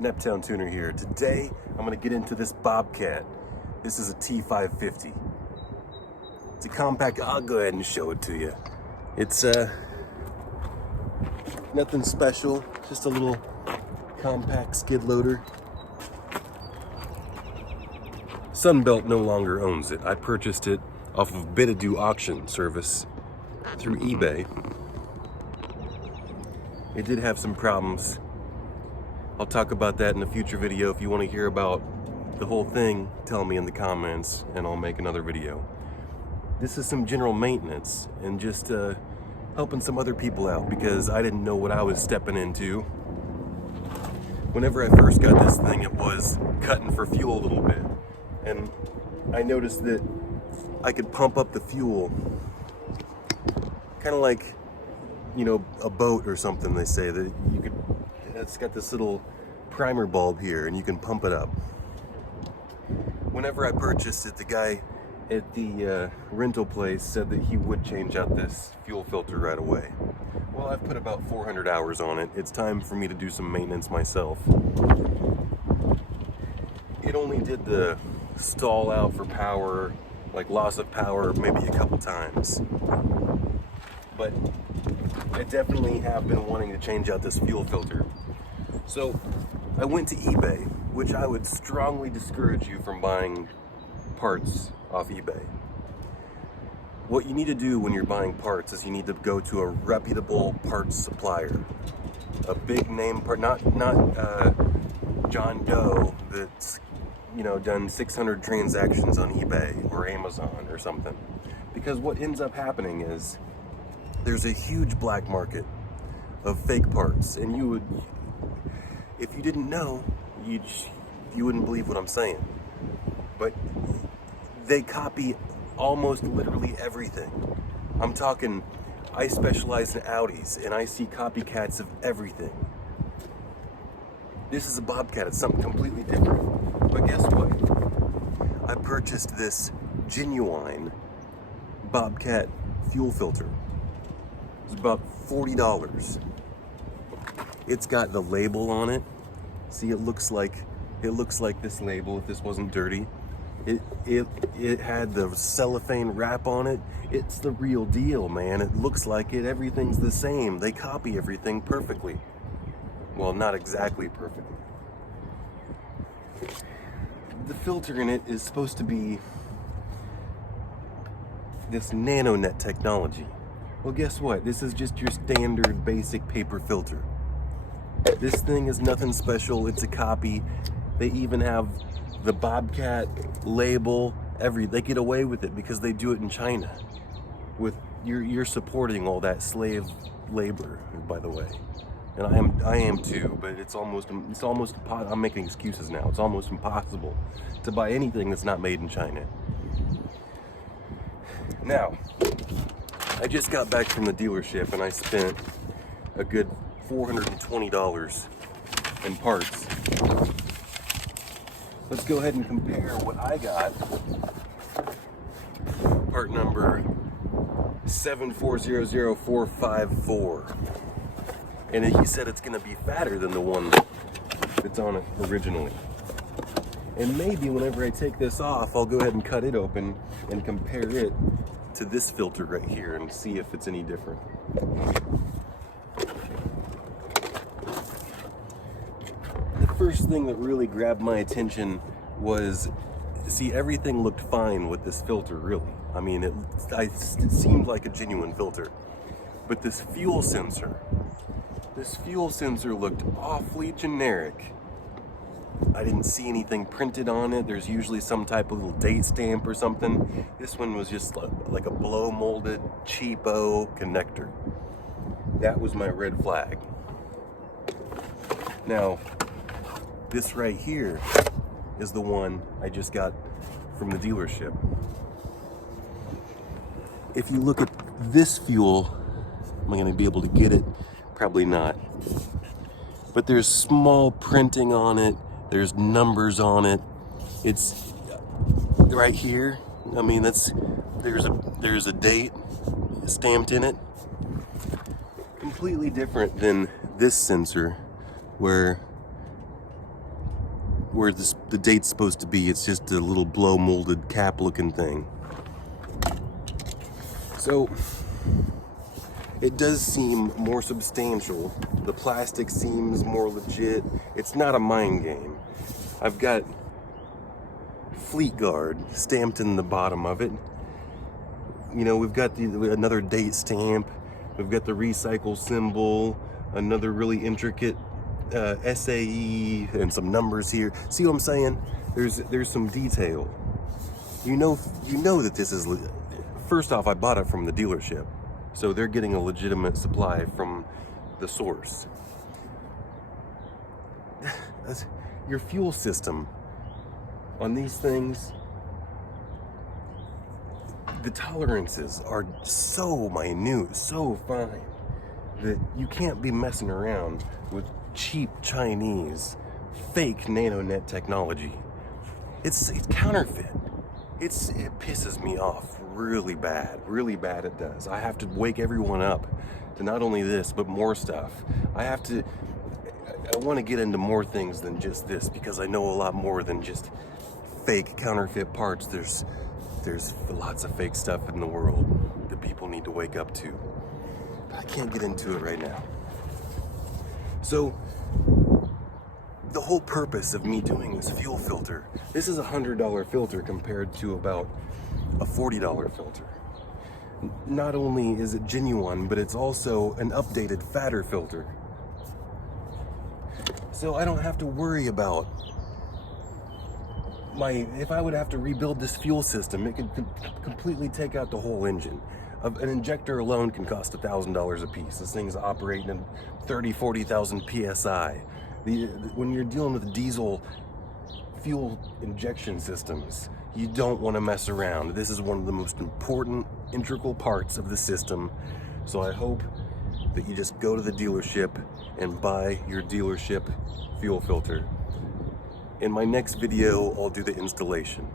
Neptown Tuner here. Today, I'm gonna get into this bobcat. This is a t550. It's a compact, I'll go ahead and show it to you. It's nothing special, just a little compact skid loader. Sunbelt no longer owns it. I purchased it off of Bidadoo auction service through eBay. It did have some problems. I'll talk about that in a future video. If you want to hear about the whole thing, tell me in the comments and I'll make another video. This is some general maintenance and just helping some other people out because I didn't know what I was stepping into. Whenever I first got this thing, it was cutting for fuel a little bit. And I noticed that I could pump up the fuel kind of like, you know, a boat or something. They say that you could, it's got this little primer bulb here and you can pump it up. Whenever I purchased it, the guy at the rental place said that he would change out this fuel filter right away. Well, I've put about 400 hours on it. It's time for me to do some maintenance myself. It only did the stall out for power, like loss of power, maybe a couple times. But I definitely have been wanting to change out this fuel filter. So I went to eBay, which I would strongly discourage you from buying parts off eBay. What you need to do when you're buying parts is you need to go to a reputable parts supplier. A big name part, not John Doe that's, you know, done 600 transactions on eBay or Amazon or something. Because what ends up happening is there's a huge black market of fake parts, and you would, if you didn't know, you wouldn't believe what I'm saying. But they copy almost literally everything. I'm talking, I specialize in Audis and I see copycats of everything. This is a bobcat, it's something completely different. But guess what? I purchased this genuine bobcat fuel filter. It's about $40. It's got the label on it. See, it looks like this label if this wasn't dirty. It had the cellophane wrap on it. It's the real deal, man. It looks like it. Everything's the same. They copy everything perfectly. Well, not exactly perfectly. The filter in it is supposed to be this NanoNet technology. Well, guess what? This is just your standard basic paper filter. This thing is nothing special. It's a copy. They even have the bobcat label. They get away with it because they do it in China. With you're supporting all that slave labor, by the way. And I am too, but it's almost I'm making excuses now. It's almost impossible to buy anything that's not made in China. Now, I just got back from the dealership and I spent a good $420 in parts. Let's go ahead and compare what I got. Part number 7400454. And he said it's gonna be fatter than the one that's on it originally. And maybe whenever I take this off, I'll go ahead and cut it open and compare it to this filter right here and see if it's any different. The first thing that really grabbed my attention was, see, everything looked fine with this filter, really. I mean, it seemed like a genuine filter. But this fuel sensor looked awfully generic. I didn't see anything printed on it. There's usually some type of little date stamp or something. This one was just like a blow molded cheapo connector. That was my red flag. Now, this right here is the one I just got from the dealership. If you look at this fuel, am I going to be able to get it? Probably not. But there's small printing on it. There's numbers on it. It's right here. I mean, there's a date stamped in it. Completely different than this sensor, where where the date's supposed to be. It's just a little blow molded cap looking thing. So it does seem more substantial. The plastic seems more legit. It's not a mind game. I've got Fleet Guard stamped in the bottom of it. You know, we've got another date stamp. We've got the recycle symbol, another really intricate SAE, and some numbers here. See what I'm saying? There's some detail. You know that this is. First off, I bought it from the dealership, so they're getting a legitimate supply from the source. Your fuel system on these things, the tolerances are so minute, so fine, that you can't be messing around with cheap Chinese fake NanoNet technology. It's counterfeit. It pisses me off really bad it does. I have to wake everyone up to not only this, but more stuff. I want to get into more things than just this, because I know a lot more than just fake counterfeit parts. There's lots of fake stuff in the world that people need to wake up to. But I can't get into it right now. So the whole purpose of me doing this fuel filter, this is a $100 filter compared to about a $40 filter. Not only is it genuine, but it's also an updated, fatter filter. So I don't have to worry about if I would have to rebuild this fuel system, it could completely take out the whole engine. An injector alone can cost $1,000 a piece. This thing's operating at 30, 40,000 PSI. When you're dealing with diesel fuel injection systems, you don't want to mess around. This is one of the most important, integral parts of the system. So I hope that you just go to the dealership and buy your dealership fuel filter. In my next video, I'll do the installation.